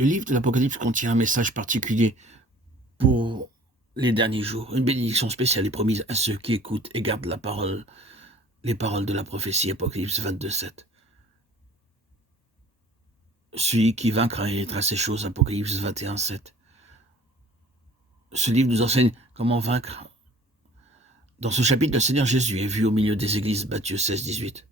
Le livre de l'Apocalypse contient un message particulier pour les derniers jours. Une bénédiction spéciale est promise à ceux qui écoutent et gardent les paroles de la prophétie Apocalypse 22:7. Celui qui vaincra héritera ces choses, Apocalypse 21:7. Ce livre nous enseigne comment vaincre. Dans ce chapitre, le Seigneur Jésus est vu au milieu des églises, Matthieu 16:18.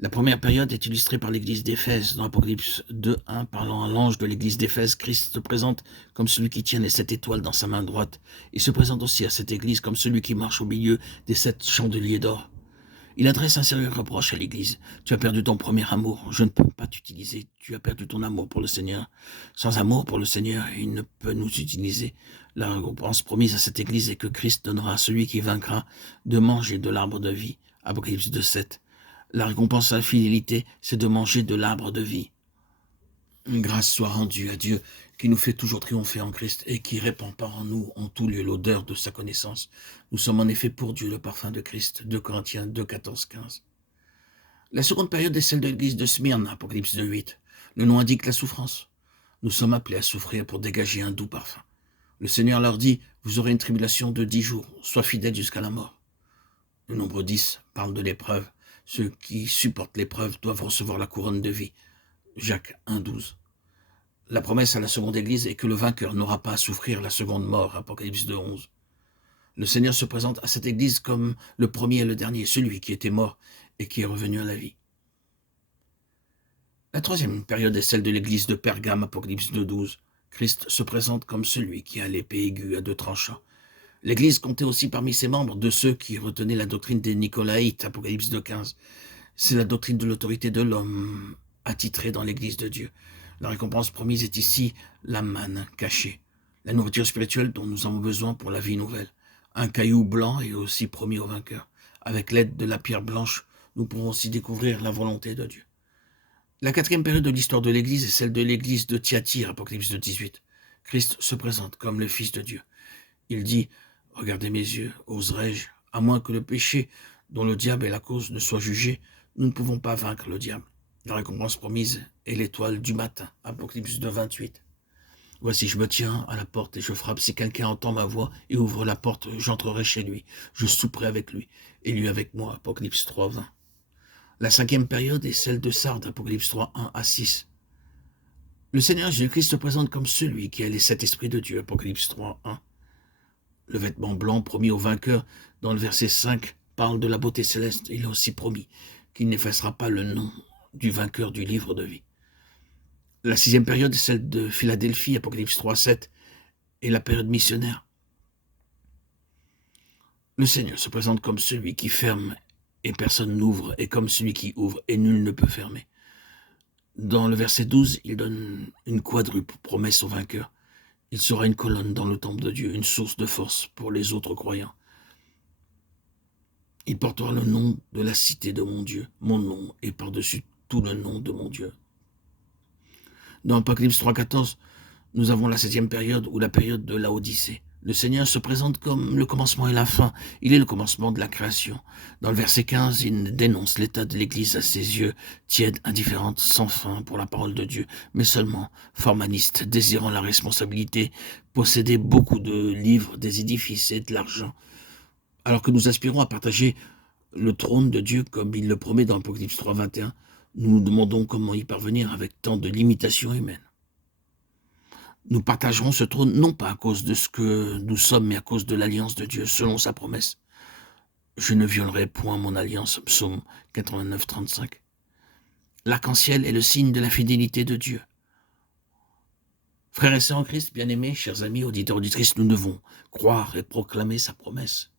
La première période est illustrée par l'église d'Éphèse. Dans Apocalypse 2:1, parlant à l'ange de l'église d'Éphèse, Christ se présente comme celui qui tient les 7 étoiles dans sa main droite. Il se présente aussi à cette église comme celui qui marche au milieu des 7 chandeliers d'or. Il adresse un sérieux reproche à l'église. Tu as perdu ton premier amour. Je ne peux pas t'utiliser. Tu as perdu ton amour pour le Seigneur. Sans amour pour le Seigneur, il ne peut nous utiliser. La récompense promise à cette église est que Christ donnera à celui qui vaincra de manger de l'arbre de vie. Apocalypse 2:7. La récompense à la fidélité, c'est de manger de l'arbre de vie. Une grâce soit rendue à Dieu, qui nous fait toujours triompher en Christ et qui répand par nous en tout lieu l'odeur de sa connaissance. Nous sommes en effet pour Dieu le parfum de Christ. 2 Corinthiens 2:14-15. La seconde période est celle de l'église de Smyrne, Apocalypse 2:8. Le nom indique la souffrance. Nous sommes appelés à souffrir pour dégager un doux parfum. Le Seigneur leur dit, vous aurez une tribulation de 10 jours, sois fidèles jusqu'à la mort. Le nombre 10 parle de l'épreuve. Ceux qui supportent l'épreuve doivent recevoir la couronne de vie. Jacques 1:12. La promesse à la seconde église est que le vainqueur n'aura pas à souffrir la seconde mort. Apocalypse 2:11. Le Seigneur se présente à cette église comme le premier et le dernier, celui qui était mort et qui est revenu à la vie. La troisième période est celle de l'église de Pergame. Apocalypse 2:12. Christ se présente comme celui qui a l'épée aiguë à 2 tranchants. L'Église comptait aussi parmi ses membres de ceux qui retenaient la doctrine des Nicolaïtes, Apocalypse 2:15. C'est la doctrine de l'autorité de l'homme attitrée dans l'Église de Dieu. La récompense promise est ici la manne cachée, la nourriture spirituelle dont nous avons besoin pour la vie nouvelle. Un caillou blanc est aussi promis au vainqueur. Avec l'aide de la pierre blanche, nous pourrons aussi découvrir la volonté de Dieu. La quatrième période de l'histoire de l'Église est celle de l'Église de Thyatire, Apocalypse 2:18. Christ se présente comme le Fils de Dieu. Il dit « Regardez mes yeux, oserais-je, à moins que le péché dont le diable est la cause ne soit jugé, nous ne pouvons pas vaincre le diable. » La récompense promise est l'étoile du matin, Apocalypse 2:28. Voici, je me tiens à la porte et je frappe. Si quelqu'un entend ma voix et ouvre la porte, j'entrerai chez lui. Je souperai avec lui et lui avec moi, Apocalypse 3:20. La cinquième période est celle de Sardes, Apocalypse 3:1-6. Le Seigneur Jésus-Christ se présente comme celui qui a les 7 esprits de Dieu, Apocalypse 3:1. Le vêtement blanc promis au vainqueur dans le verset 5 parle de la beauté céleste. Il a aussi promis qu'il n'effacera pas le nom du vainqueur du livre de vie. La sixième période est celle de Philadelphie, Apocalypse 3:7, et la période missionnaire. Le Seigneur se présente comme celui qui ferme et personne n'ouvre, et comme celui qui ouvre et nul ne peut fermer. Dans le verset 12, il donne une quadruple promesse au vainqueur. Il sera une colonne dans le temple de Dieu, une source de force pour les autres croyants. Il portera le nom de la cité de mon Dieu. Mon nom est par-dessus tout le nom de mon Dieu. Dans Apocalypse 3:14, nous avons la 7e période ou la période de l'Odyssée. Le Seigneur se présente comme le commencement et la fin. Il est le commencement de la création. Dans le verset 15, il dénonce l'état de l'Église à ses yeux, tiède, indifférente, sans fin pour la parole de Dieu, mais seulement formaliste, désirant la responsabilité, posséder beaucoup de livres, des édifices et de l'argent. Alors que nous aspirons à partager le trône de Dieu comme il le promet dans Apocalypse 3:21, nous nous demandons comment y parvenir avec tant de limitations humaines. Nous partagerons ce trône non pas à cause de ce que nous sommes, mais à cause de l'alliance de Dieu, selon sa promesse. Je ne violerai point mon alliance, psaume 89:35. L'arc-en-ciel est le signe de la fidélité de Dieu. Frères et sœurs en Christ, bien-aimés, chers amis, auditeurs, auditrices, nous devons croire et proclamer sa promesse.